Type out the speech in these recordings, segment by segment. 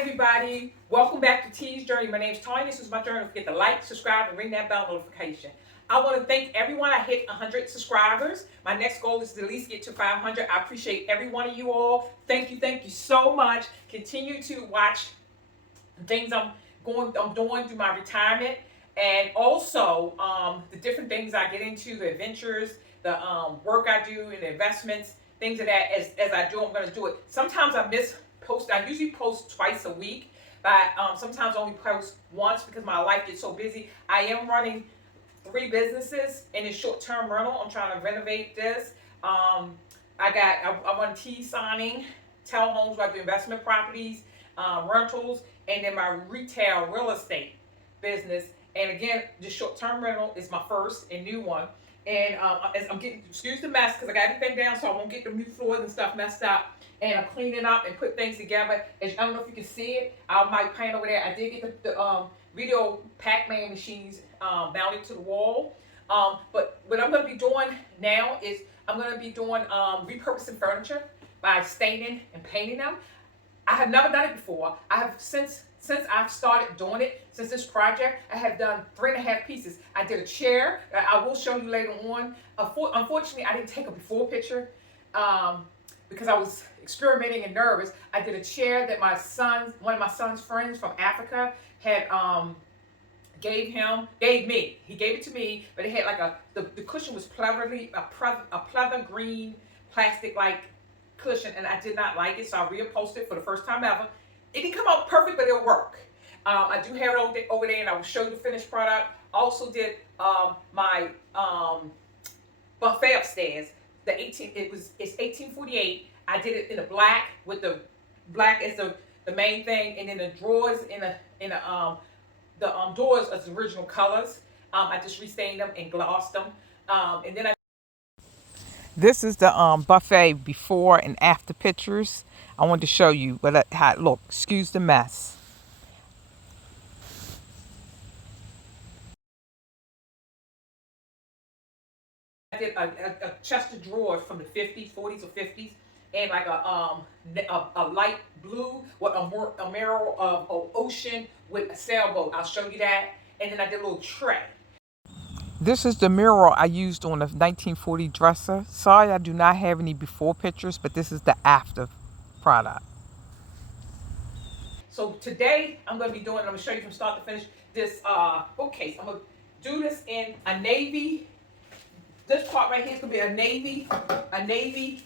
everybody. Welcome back to T's Journey. My name is Tony. This is my journey. Don't forget to like, subscribe, and ring that bell notification. I want to thank everyone. I hit 100 subscribers. My next goal is to at least get to 500. I appreciate every one of you all. Thank you so much. Continue to watch things I'm doing through my retirement, and also the different things I get into, the adventures, the work I do, and the investments, things of that. As I do, I'm going to do it. Sometimes I miss post. I usually post twice a week, but sometimes only post once because my life gets so busy. I am running 3 businesses in a short-term rental. I'm trying to renovate this. I run T signing, townhomes, I do investment properties, rentals, and then my retail real estate business. And again, the short-term rental is my first and new one. And as I'm getting, excuse the mess, because I got everything down so I won't get the new floors and stuff messed up. And I'm cleaning up and put things together. As, I don't know if you can see it. I might paint over there. I did get the video Pac-Man machines mounted to the wall. But what I'm going to be doing now is I'm going to be doing repurposing furniture by staining and painting them. I have never done it before. I have since I've started doing it, since this project, I have done 3.5 pieces. I did a chair. I will show you later on. Unfortunately, I didn't take a before picture because I was experimenting and nervous. I did a chair that one of my son's friends from Africa had gave me. He gave it to me, but it had like the cushion was a pleather green plastic like cushion, and I did not like it, so I reupholstered it for the first time ever. It didn't come out perfect, but it'll work. I do have it over there, and I will show you the finished product. Also did my buffet upstairs. It's 1848. I did it in the black with the black as the main thing, and then the drawers the doors as the original colors. I just restained them and glossed them, and then This is the buffet before and after pictures. I wanted to show you how it looked. Excuse the mess. I did a chest of drawers from the 50s, 40s or 50s, and like a light blue with a mirror of ocean with a sailboat. I'll show you that. And then I did a little tray. This is the mirror I used on the 1940 dresser. Sorry I do not have any before pictures, but this is the after product. So today I'm going to be doing, I'm going to show you from start to finish, this bookcase. I'm going to do this in a navy. This part right here is going to be a navy,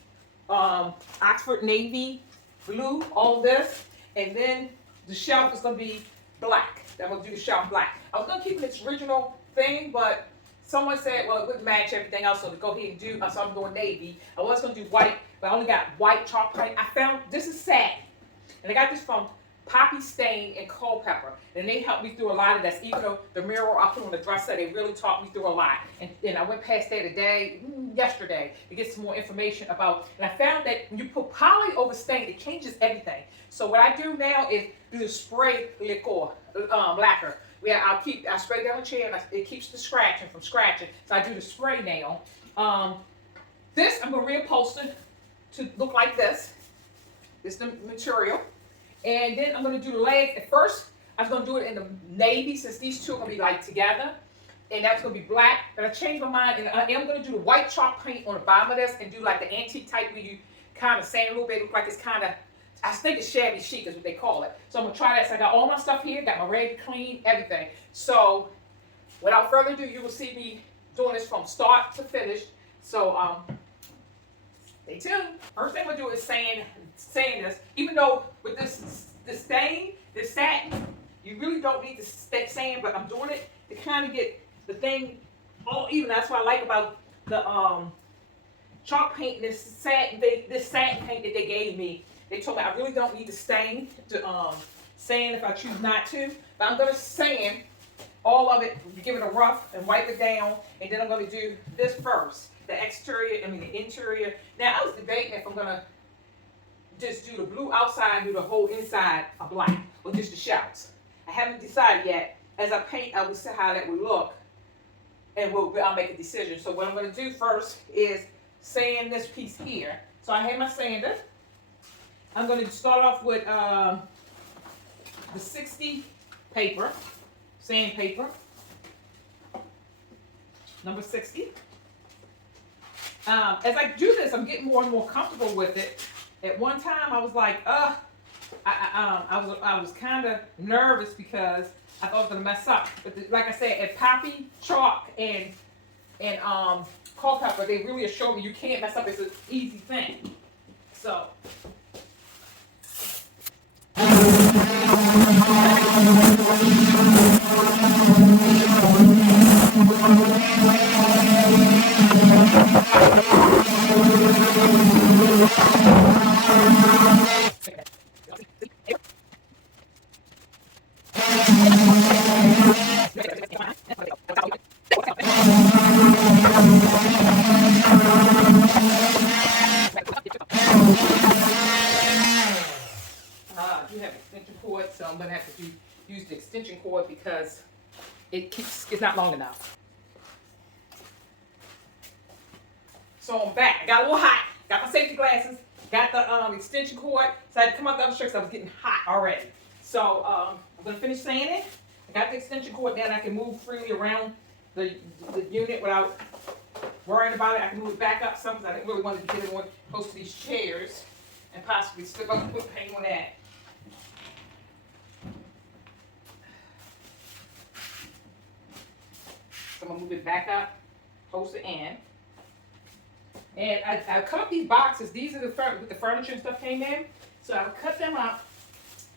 Oxford navy blue, all this. And then the shelf is going to be black. I'm going to do the shelf black. I was going to keep its original thing, but someone said, well, it wouldn't match everything else, so to go ahead and do, so I'm doing navy. I was going to do white, but I only got white chalk paint. I found, this is satin, and I got this from Poppy Stain and Culpepper, and they helped me through a lot of this. Even though the mirror I put on the dresser, they really taught me through a lot. And I went past that yesterday, to get some more information about, and I found that when you put poly over stain, it changes everything. So what I do now is do the spray lacquer. I spray down the chair, and it keeps the scratching from scratching. So I do the spray now. This I'm going to reupholster to look like this. This is the material. And then I'm going to do the legs. At first, I was going to do it in the navy, since these two are going to be like together. And that's going to be black. But I changed my mind, and I am going to do the white chalk paint on the bottom of this and do like the antique type where you kind of sand a little bit. Look like it's kind of, I think it's shabby chic is what they call it. So I'm going to try that. So I got all my stuff here, got my ready to clean, everything. So without further ado, you will see me doing this from start to finish. So stay tuned. First thing I'm going to do is saying this. Even though with this stain, this satin, you really don't need the sand, but I'm doing it to kind of get the thing all even. That's what I like about the chalk paint and this satin paint that they gave me. They told me I really don't need to stain to sand if I choose not to, but I'm going to sand all of it, give it a rough and wipe it down, and then I'm going to do this first, the interior. Now I was debating if I'm going to just do the blue outside and do the whole inside of black, or just the shelves. I haven't decided yet. As I paint, I will see how that would look, and I'll make a decision. So what I'm going to do first is sand this piece here. So I have my sander. I'm going to start off with the 60 paper, sandpaper, number 60. As I do this, I'm getting more and more comfortable with it. At one time, I was like, I was kind of nervous because I thought I was gonna mess up. But like I said, at Poppy, chalk, and Culpepper, they really assured me you can't mess up. It's an easy thing. So. I do have an extension cord, so I'm gonna have to use the extension cord because it's not long enough. So I'm back. I got a little hot. Got my safety glasses. Got the extension cord. So I had to come out the other shirt because I was getting hot already. So I'm gonna finish sanding it. I got the extension cord down. I can move freely around the unit without worrying about it. I can move it back up some because I didn't really want to get it on close to these chairs and possibly slip up and put paint on that. So I'm gonna move it back up close to end. And I cut up these boxes. These are with the furniture and stuff came in. So I'll cut them up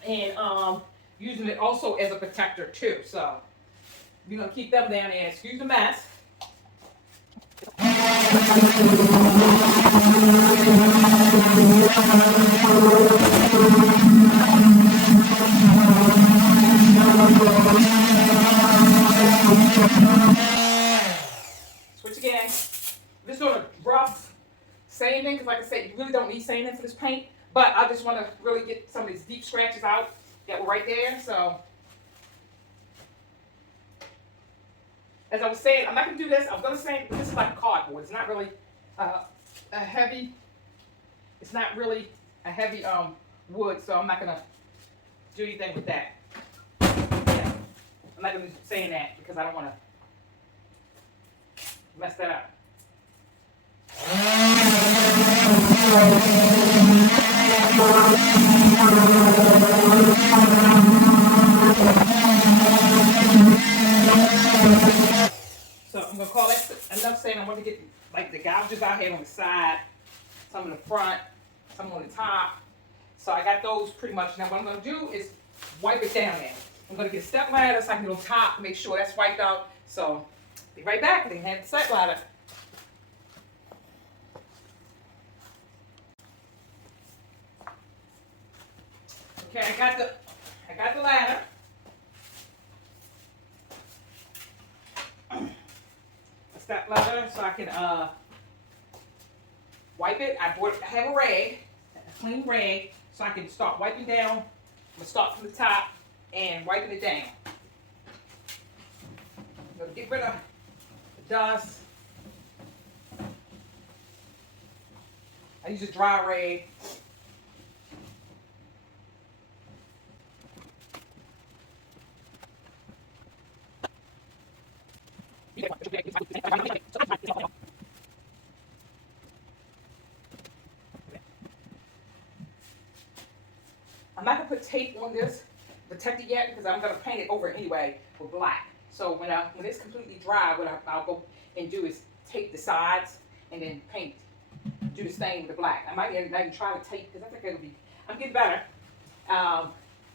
and using it also as a protector too. So we're gonna keep them down there. Excuse the mess. Switch again. This sort of rough sanding, because like I said, you really don't need sanding for this paint, but I just want to really get some of these deep scratches out that were right there. So as I was saying, I'm not going to do this. I'm going to say this is like cardboard. It's not really a heavy wood, so I'm not going to do anything with that. Yeah. I'm not going to be saying that because I don't want to mess that up. So I'm gonna call that enough saying I want to get like the gouges out here on the side, some in the front, some on the top. So I got those pretty much. Now what I'm gonna do is wipe it down there. I'm gonna get a step ladder so I can get on top, make sure that's wiped out. So be right back. I didn't have the step ladder. Okay, I got the ladder. A step ladder so I can wipe it. I have a rag, a clean rag, so I can start wiping down. I'm gonna start from the top and wiping it down. I'm gonna get rid of the dust. I use a dry rag. I'm not going to put tape on this, protect it yet, because I'm going to paint it over anyway with black. So when it's completely dry, what I'll go and do is tape the sides and then paint, do the stain with the black. I might even try to tape, because I think it'll be, I'm getting better. I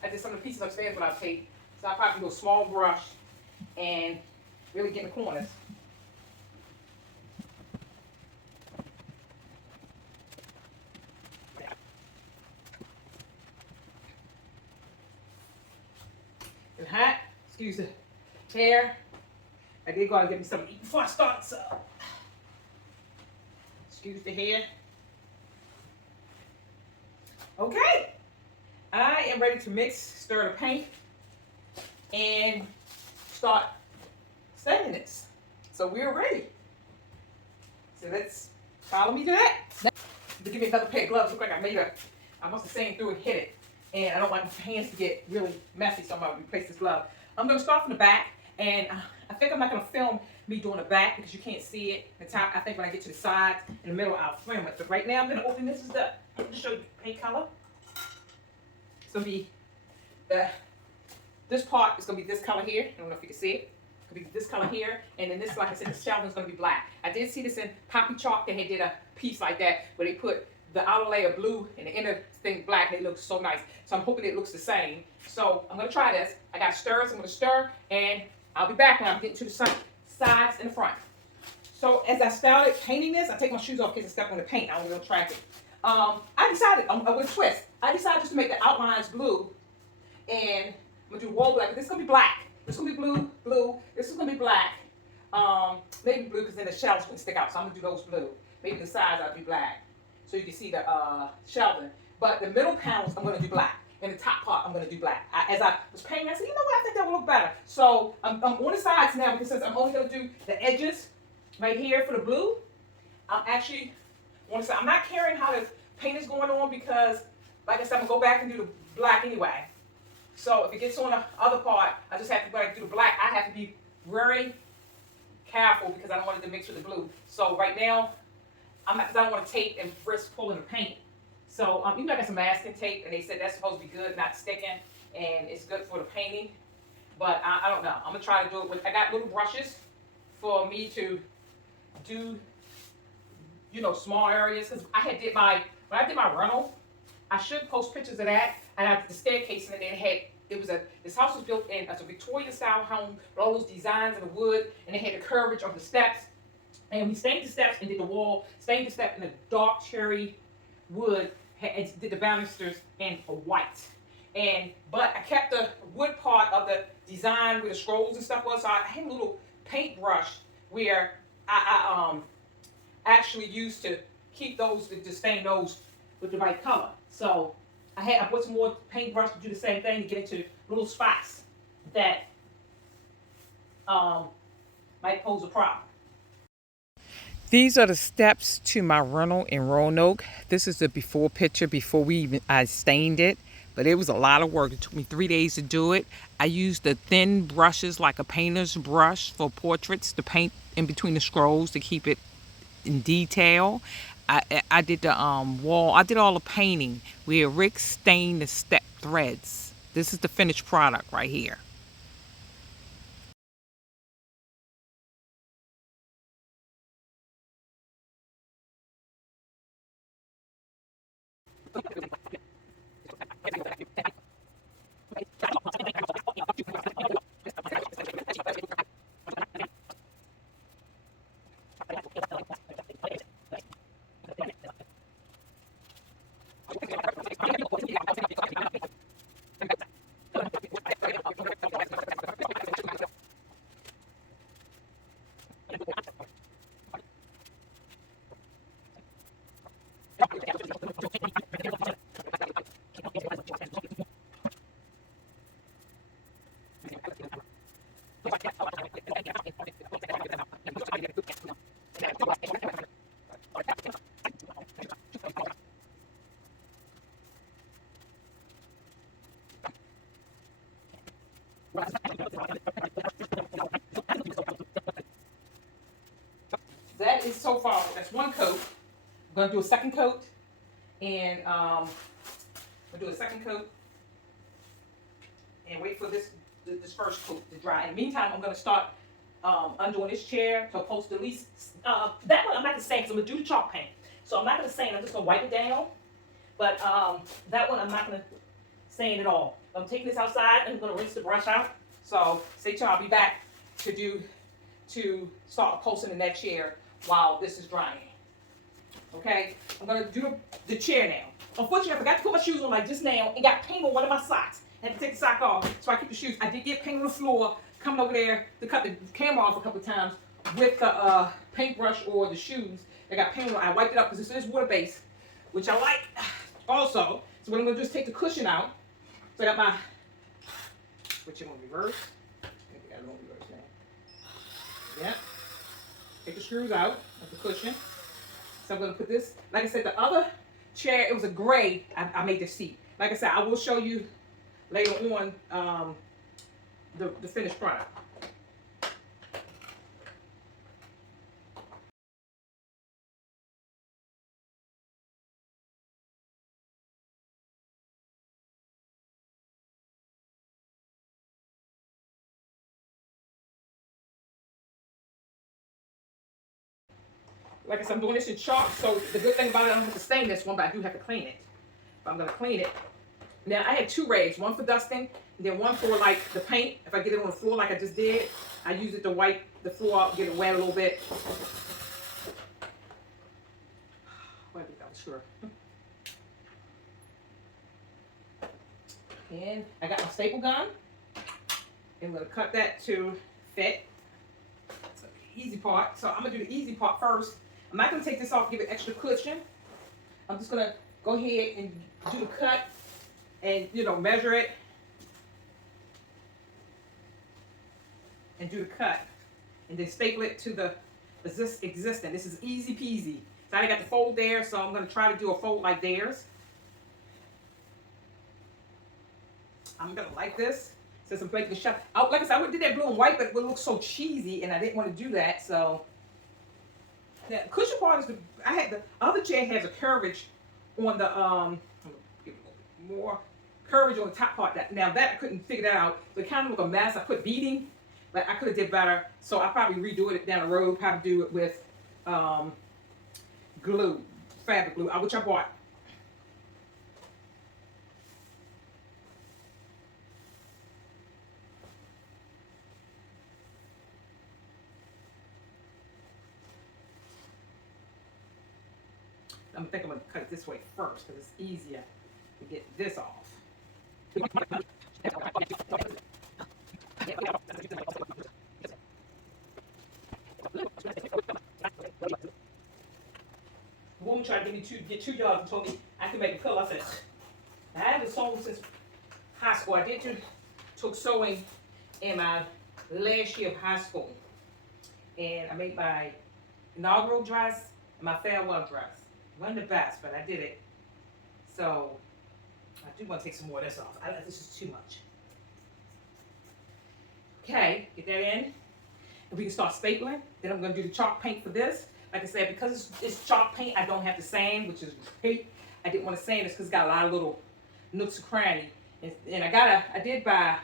did some of the pieces upstairs without tape, so I'll probably do a small brush and really get in the corners. And hot, excuse the hair. I did go out and get me something to eat before I start, so excuse the hair. Okay, I am ready to mix, stir the paint, and start sanding this. So we're ready. So let's follow me to that. Give me another pair of gloves. Look like I must have sanded through and hit it. and I don't want my hands to get really messy, so I'm going to replace this glove. I'm going to start from the back, and I think I'm not going to film me doing the back because you can't see it. The top, I think when I get to the sides, in the middle, I'll film it. But right now, I'm going to open this. I'm going to show you the paint color. It's going to be this part is going to be this color here. I don't know if you can see it. It's going to be this color here, and then this, like I said, the shelving is going to be black. I did see this in Poppy Chalk. They did a piece like that where they put the outer layer blue and the inner thing black, and it looks so nice. So I'm hoping it looks the same. So I'm going to try this. I got stirrers. I'm going to stir, and I'll be back when I'm getting to the sides and the front. So as I started painting this, I take my shoes off in case I step on the paint. I don't want to track it. I decided, I'm going to twist. I decided just to make the outlines blue, and I'm going to do wall black. This is going to be black. This is going to be blue, blue. This is going to be black. Maybe blue because then the shelves can stick out. So I'm going to do those blue. Maybe the sides I'll do black, so you can see the shelving. But the middle panels, I'm going to do black. And the top part, I'm going to do black. As I was painting, I said, you know what, I think that will look better. So I'm on the sides now because since I'm only going to do the edges right here for the blue, I'm actually on the side. I'm not caring how the paint is going on because, like I said, I'm going to go back and do the black anyway. So if it gets on the other part, I just have to go back and do the black. I have to be very careful because I don't want it to mix with the blue. So right now, because I don't want to tape and risk pulling the paint. So even though I got some masking tape, and they said that's supposed to be good, not sticking, and it's good for the painting. But I don't know. I'm gonna try to do it with. I got little brushes for me to do, small areas. Cause when I did my rental, I should post pictures of that. And I did the staircase, and then this house was built in as a Victorian style home with all those designs in the wood, and it had the curvage of the steps. And we stained the steps and did the wall, stained the step in a dark cherry wood, and did the banisters in a white. But I kept the wood part of the design where the scrolls and stuff was. So I had a little paintbrush where I actually used to keep those, to stain those with the right color. So I put some more paintbrush to do the same thing to get into little spots that might pose a problem. These are the steps to my rental in Roanoke. This is the before picture before I stained it, but it was a lot of work. It took me 3 days to do it. I used the thin brushes like a painter's brush for portraits to paint in between the scrolls to keep it in detail. I did the wall. I did all the painting where Rick stained the step threads. This is the finished product right here. That is so far. That's one coat. I'm gonna do a second coat, and we'll do a second coat, and wait for this first coat to dry. In the meantime, I'm gonna start undoing this chair to post at least that one. I'm not gonna sand because I'm gonna do the chalk paint. So I'm not gonna sand. I'm just gonna wipe it down. But that one I'm not gonna sand at all. I'm taking this outside and I'm gonna rinse the brush out. So stay tuned. I'll be back to start upholstering the neck chair while this is drying. Okay, I'm gonna do the chair now. Unfortunately, I forgot to put my shoes on like just now and got paint on one of my socks. I had to take the sock off so I keep the shoes. I did get paint on the floor coming over there to cut the camera off a couple of times with the paintbrush or the shoes. I got paint on. I wiped it up because this is water based, which I like also. So what I'm gonna do is take the cushion out. So I got my, which I'm gonna reverse. I think I got it on reverse now. Yeah. Take the screws out of the cushion. So I'm gonna put this, like I said, the other chair, it was a gray, I made the seat. like I said, I will show you later on the finished product. Like I said, I'm doing this in chalk, so the good thing about it, I don't have to stain this one, but I do have to clean it. But I'm gonna clean it. Now I had two rags, one for dusting, and then one for like the paint. If I get it on the floor like I just did, I use it to wipe the floor up, get it wet a little bit. Wipe it down, sure. And I got my staple gun. I'm gonna cut that to fit. It's the easy part. So I'm gonna do the easy part first. I'm not gonna take this off, give it extra cushion. I'm just gonna go ahead and do the cut and, you know, measure it and do the cut and then staple it to the existing. This is easy peasy. So I got the fold there, so I'm gonna try to do a fold like theirs. I'm gonna like this since I'm making the shot. Like I said, I would do that blue and white, but it would look so cheesy, and I didn't want to do that. So the cushion part is the other chair has a curvage on the give it a little bit more curvage on the top part. Now that I couldn't figure that out. So it kind of looked a mess. I put beading, but I could have did better. So I'll probably redo it down the road. Probably do it with glue, fabric glue, which I bought. I think I'm going to cut it this way first because it's easier to get this off. The woman tried to get 2 yards and told me I can make a pillow. I said, I haven't sewn since high school. I took sewing in my last year of high school. And I made my inaugural dress and my farewell dress. Wasn't the best, but I did it. So I do want to take some more of this off. This is too much. Okay, get that in. And we can start stapling. Then I'm going to do the chalk paint for this. Like I said, because it's chalk paint, I don't have to sand, which is great. I didn't want to sand this because it's got a lot of little nooks and crannies. And I did buy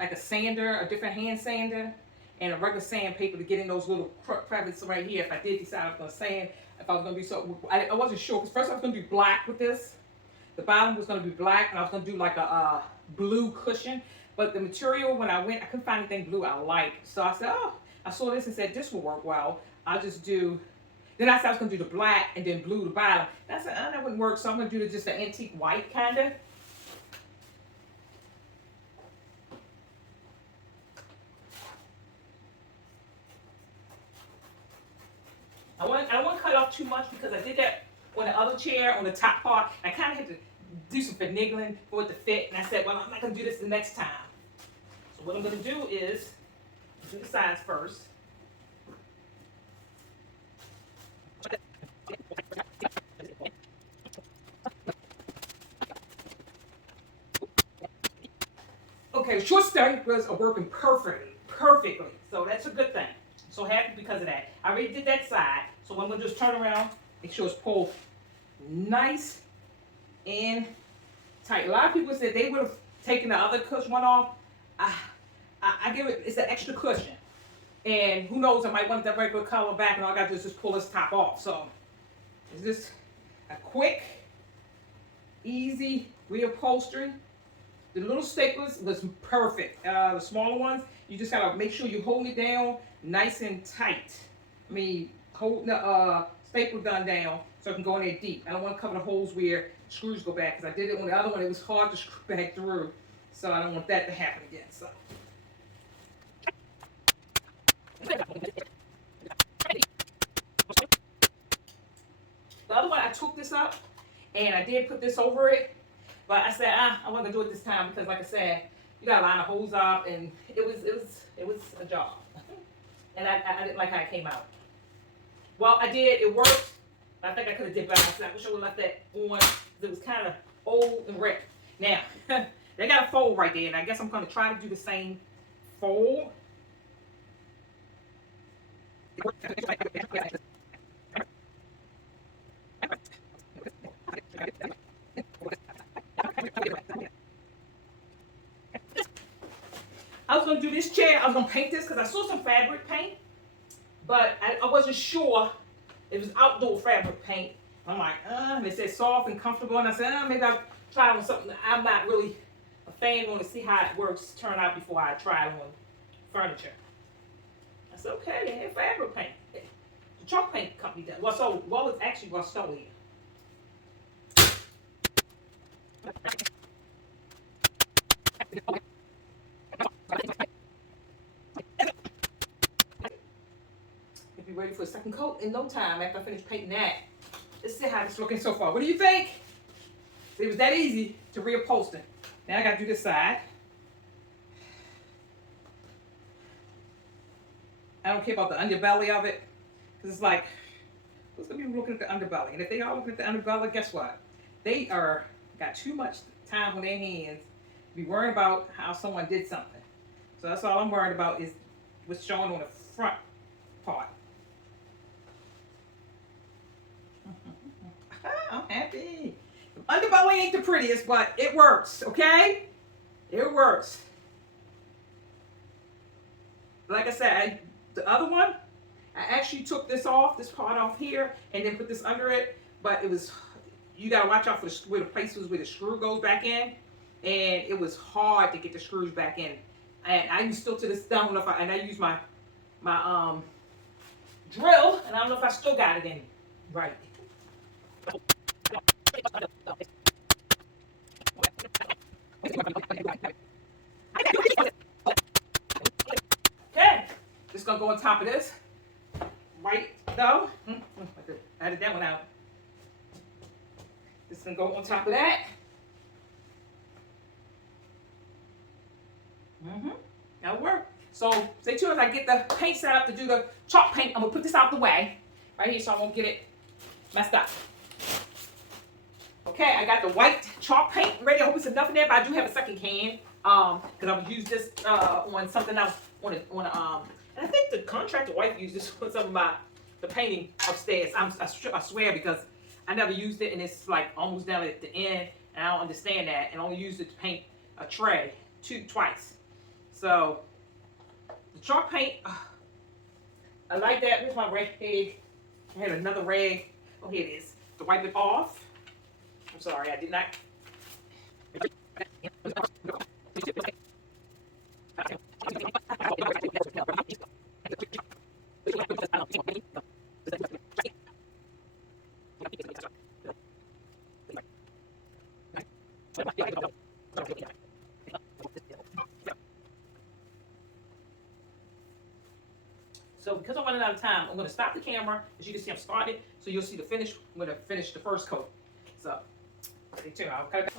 like a sander, a different hand sander, and a regular sandpaper to get in those little crevices right here. If I did decide I was going to sand, if I was going to do so, I wasn't sure. Because first I was going to do black with this. The bottom was going to be black, and I was going to do like a blue cushion. But the material, when I went, I couldn't find anything blue I liked. So I said, oh, I saw this and said, this will work well. I'll just do, then I said I was going to do the black and then blue the bottom. And I said, oh, that wouldn't work. So I'm going to do just the antique white kind of. I don't want to cut off too much because I did that on the other chair, on the top part. I kind of had to do some finagling for it to fit. And I said, well, I'm not going to do this the next time. So what I'm going to do is do the sides first. Okay, short staplers are working perfectly. So that's a good thing. I'm so happy because of that. I already did that side. So I'm going to just turn around, make sure it's pulled nice and tight. A lot of people said they would have taken the other cushion one off. I give it, it's an extra cushion. And who knows, I might want that regular color back and all I got to do is just pull this top off. So it's just a quick, easy reupholstery. The little staplers was perfect. The smaller ones, you just gotta make sure you hold it down nice and tight. I mean, hold the staple gun down so it can go in there deep. I don't want to cover the holes where screws go back because I did it on the other one. It was hard to screw back through, so I don't want that to happen again. So. The other one, I took this up and I did put this over it, but I said I wasn't gonna do it this time because, like I said, you gotta line the holes up, and it was a job, and I didn't like how it came out. Well, I did. It worked. I think I could have did better. I wish I would have left that on. It was kind of old and wrecked. Now, they got a fold right there, and I guess I'm going to try to do the same fold. I was going to do this chair. I was going to paint this because I saw some fabric paint, but I wasn't sure it was outdoor fabric paint. I'm like, and it said soft and comfortable, and I said, maybe I'll try it on something that I'm not really a fan. Want to see how it works, turn out before I try it on furniture. I said, okay, they have fabric paint. The chalk paint company does. Well, it's actually going to start here. Be ready for a second coat in no time after I finish painting that. Let's see how it's looking so far. What do you think? It was that easy to reupholster. Now I got to do this side. I don't care about the underbelly of it, because it's like, who's going to be looking at the underbelly? And if they are looking at the underbelly, guess what? They got too much time on their hands to be worrying about how someone did something. So that's all I'm worried about is what's showing on the front part. I'm happy. The underbelly ain't the prettiest, but it works, okay? It works. Like I said, the other one, I actually took this part off here, and then put this under it, but it was, you gotta watch out for where the places where the screw goes back in, and it was hard to get the screws back in. And I use still to this, I don't know if I use my drill, and I don't know if I still got it in right. Okay, just gonna go on top of this. Right though. I added that one out. Just gonna go on top of that. That'll work. So stay tuned as I get the paint set up to do the chalk paint. I'm gonna put this out the way right here so I won't get it messed up. Okay, I got the white chalk paint ready. I hope it's enough in there, but I do have a second can. Because I would use this on something else and I think the contractor wife used this on some of the painting upstairs. I swear, because I never used it, and it's like almost down at the end, and I don't understand that, and I only used it to paint a tray twice. So the chalk paint, I like that. Here's my rag. I had another rag. Oh, here it is. To wipe it off. I'm sorry, I did not. So because I'm running out of time, I'm going to stop the camera. As you can see, I'm starting, so you'll see the finish. I'm going to finish the first coat. So stay tuned.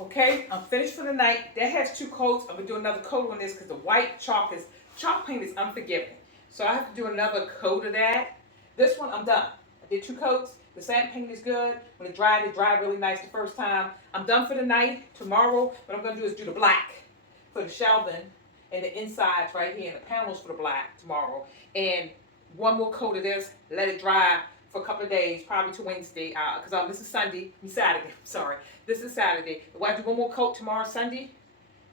Okay, I'm finished for the night. That has 2 coats. I'm going to do another coat on this because the white chalk paint is unforgiving. So I have to do another coat of that. This one, I'm done. I did 2 coats. The sand paint is good. When it dried really nice the first time. I'm done for the night. Tomorrow, what I'm going to do is do the black for the shelving and the insides right here and the panels for the black tomorrow. And one more coat of this, let it dry for a couple of days, probably to Wednesday, because this is Saturday, sorry. This is Saturday. If I do one more coat tomorrow, Sunday,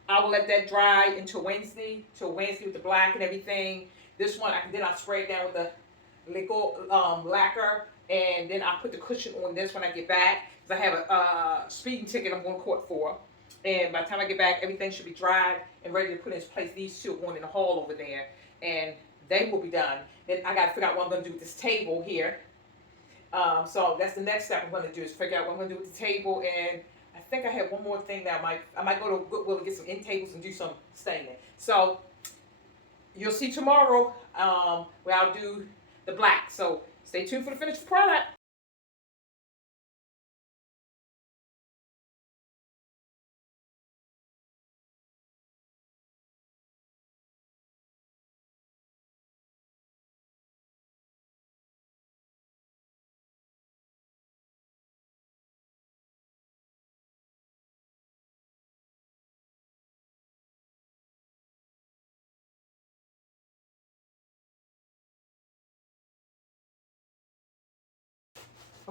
I will let that dry until Wednesday with the black and everything. This one, then I'll spray it down with the lacquer, and then I'll put the cushion on this when I get back, because I have a speeding ticket I'm going to court for. And by the time I get back, everything should be dried and ready to put in place. These 2 are going in the hall over there, and they will be done. Then I got to figure out what I'm going to do with this table here. So that's the next step I'm going to do, is figure out what I'm going to do with the table. And I think I have one more thing that I might go to Goodwill to get some end tables and do some staining. So you'll see tomorrow where I'll do the black. So stay tuned for the finished product.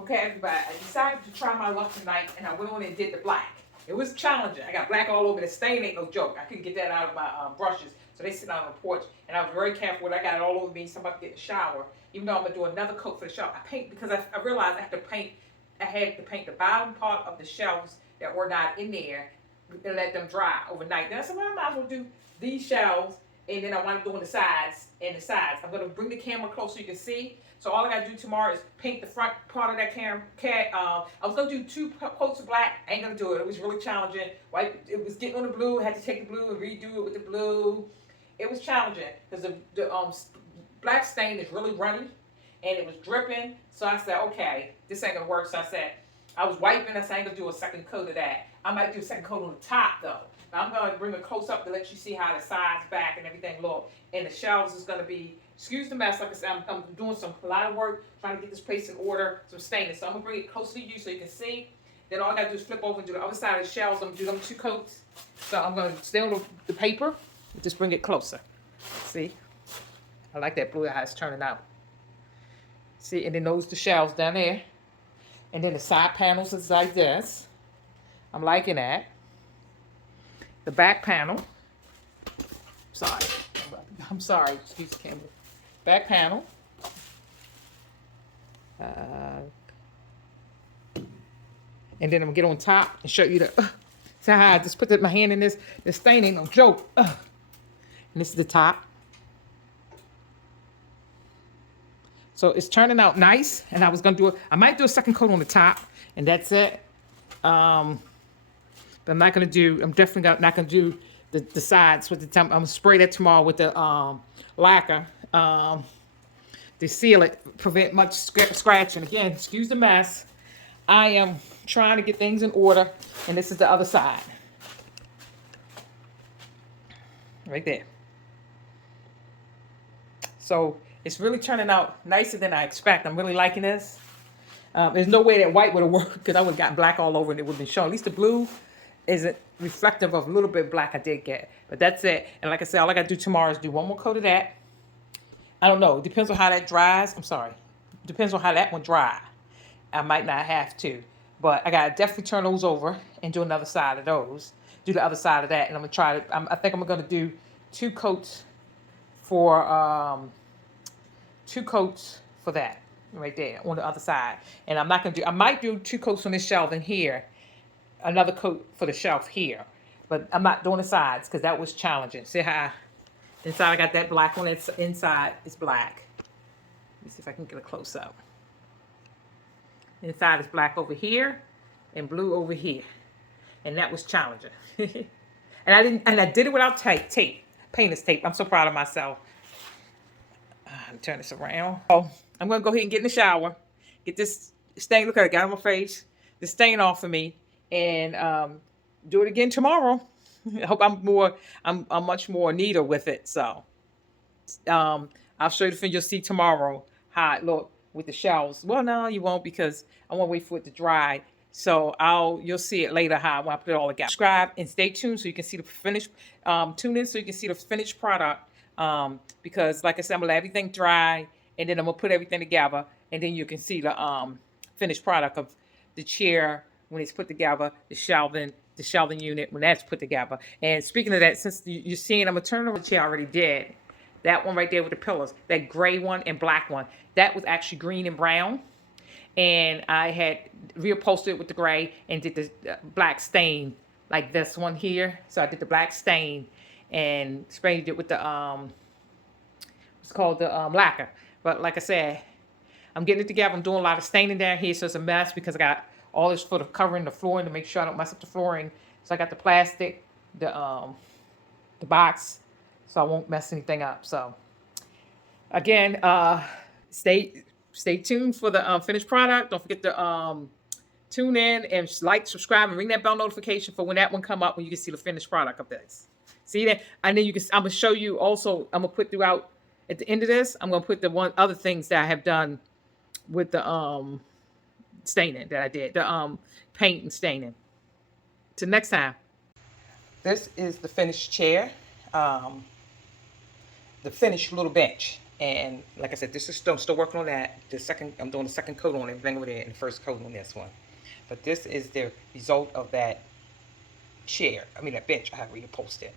Okay, everybody, I decided to try my luck tonight, and I went on and did the black. It was challenging. I got black all over. The stain ain't no joke. I couldn't get that out of my brushes, so they sit on the porch, and I was very careful when I got it all over me, so I'm about to get in the shower. Even though I'm going to do another coat for the shelf. I paint because I realized I had to paint the bottom part of the shelves that were not in there and let them dry overnight. Then I said, well, I might as well do these shelves, and then I want to do on the sides and the sides. I'm going to bring the camera close so you can see. So all I got to do tomorrow is paint the front part of that camera. I was going to do 2 coats of black. I ain't going to do it. It was really challenging. It was getting on the blue. I had to take the blue and redo it with the blue. It was challenging because the black stain is really runny and it was dripping. So I said, okay, this ain't going to work. So I said, I was wiping. I said, I ain't going to do a second coat of that. I might do a second coat on the top though. Now I'm going to bring it close up to let you see how the sides, back, and everything look. And the shelves is going to be, excuse the mess, like I said, I'm doing a lot of work trying to get this place in order, some staining. So I'm going to bring it close to you so you can see. Then all I got to do is flip over and do the other side of the shelves. I'm going to do them 2 coats. So I'm going to stay on the paper, just bring it closer. See? I like that blue, how it's turning out. See, and then those the shelves down there. And then the side panels is like this. I'm liking that. The back panel. I'm sorry, excuse the camera. Back panel. And then I'm gonna get on top and show you the. See how I just put my hand in this. This stain ain't no joke. And this is the top. So it's turning out nice, and I was gonna do it. I might do a second coat on the top, and that's it. But I'm not gonna do. I'm definitely not gonna do the sides with the top. I'm gonna spray that tomorrow with the lacquer to seal it, prevent much scratching. Again, excuse the mess. I am trying to get things in order, and this is the other side, right there. So it's really turning out nicer than I expect. I'm really liking this. There's no way that white would have worked because I would have gotten black all over and it would have been shown. At least the blue isn't reflective of a little bit of black I did get. But that's it. And like I said, all I got to do tomorrow is do 1 more coat of that. I don't know. It depends on how that dries. I'm sorry. It depends on how that one dries. I might not have to. But I got to definitely turn those over and do another side of those. Do the other side of that. And I'm going to try to, I think I'm going to do 2 coats for, 2 coats for that. Right there on the other side. And I'm not going to do, I might do 2 coats on this shelf in here. Another coat for the shelf here. But I'm not doing the sides because that was challenging. See how inside I got that black one. It's inside is black. Let me see if I can get a close up. Inside is black over here and blue over here. And that was challenging. and I did it without tape. Painter's tape. I'm so proud of myself. Let me turn this around. Oh, I'm going to go ahead and get in the shower. Get this stain. Look at it. Got on my face. The stain off of me. And do it again tomorrow. I hope I'm much more neater with it. So I'll show you the thing. You'll see tomorrow how it look with the shelves. Well, no, you won't because I want to wait for it to dry. So you'll see it later how when I put it all together. Subscribe and stay tuned so you can see the finished. Tune in so you can see the finished product. Because like I said, I'm gonna let everything dry and then I'm gonna put everything together and then you can see the finished product of the chair when it's put together, the shelving unit when that's put together. And speaking of that, since you're seeing, I'm gonna turn over the chair I already did. That one right there with the pillars, that gray one and black one, that was actually green and brown. And I had reupholstered it with the gray and did the black stain like this one here. So I did the black stain and sprayed it with the it's called the lacquer. But like I said, I'm getting it together. I'm doing a lot of staining down here, so it's a mess because I got all this for the covering the flooring to make sure I don't mess up the flooring. So I got the plastic, the box, so I won't mess anything up. So again, stay tuned for the finished product. Don't forget to tune in and like, subscribe, and ring that bell notification for when that one come up when you can see the finished product of this. See that? And then I'm gonna show you also. I'm gonna put throughout at the end of this. I'm gonna put the other things that I have done with the staining that I did, the paint and staining. Till next time. This is the finished chair, the finished little bench. And like I said, this is still working on that. I'm doing the second coat on it, bring it in, and the first coat on this one. But this is the result of that chair. I mean that bench I have reupholstered.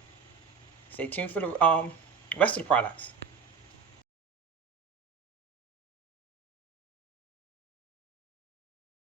Stay tuned for the rest of the products.